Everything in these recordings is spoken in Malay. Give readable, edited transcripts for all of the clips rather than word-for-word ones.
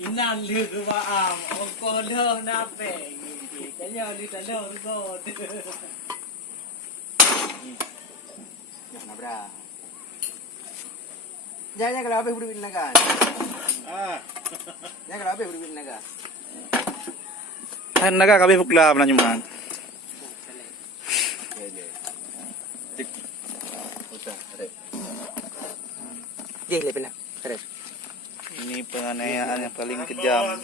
Inan lu kebaam, ongkol dah nape? Kaya lu tak dah tu. Jangan berah. Jangan kalau apa beri naga. Jangan kalau apa beri naga. Kan naga kami pukla apa nanyuman. Dia lebih nak. Terus. Ini penganiayaan yang paling kejam.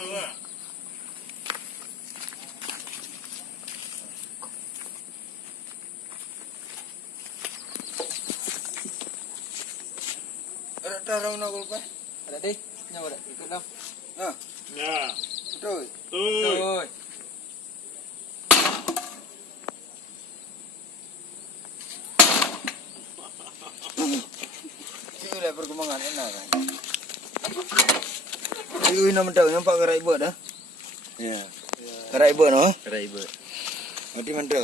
Ada tarung nak gulpa? Ada deh. Nyawa dah. Ikut dah. Ha. Ya. Betul. Tu. Itulah perkembangan enak kan. Ini nama tahu nampak kerai buat dah. Ya. Kerai buat no. Kerai ber. Mati mantra.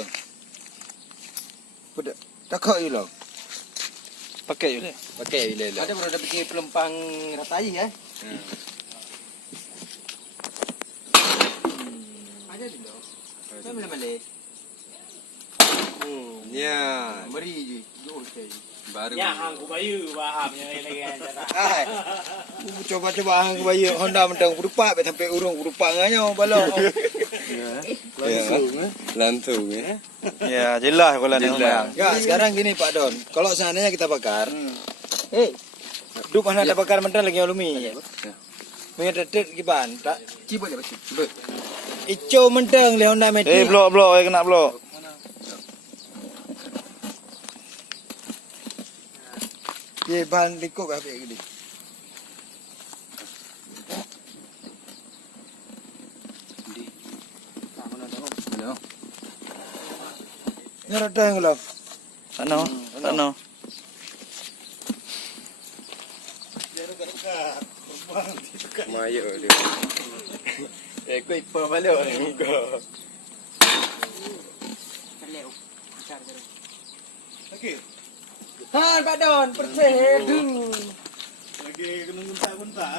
Pada takak je lah. Pakai boleh. Pakai bila lah. Ada baru ada bikin pelempang ratai ya. Ada dulu. Saya mele-mele. Ya. Beri je. Jauh saya. Baru. Ya hang ku bayu faham yang lagi kan. Hai. Coba-coba hang ke bayu Honda mentang berupak sampai urung berupak nganya balong. Lantung ya. Ya, jelas kalau ni Jelas. orang. Ya, sekarang gini Pak Don. Kalau seandainya kita bakar. Duk mana ada bakar mentang lagi alumi. Punya tetet kiban. Tak cibo je pasti. Cibo. Ijo mentang le Honda Matic. Blok, kena blok. Dia bahan likuk habis gini. Ni rada yang gelap. Ano? Ano? Mayo dia. Kau ipa balik ni kau. Okey. Han Pak Don, percaya dulu. Lagi kena gunta-gunta.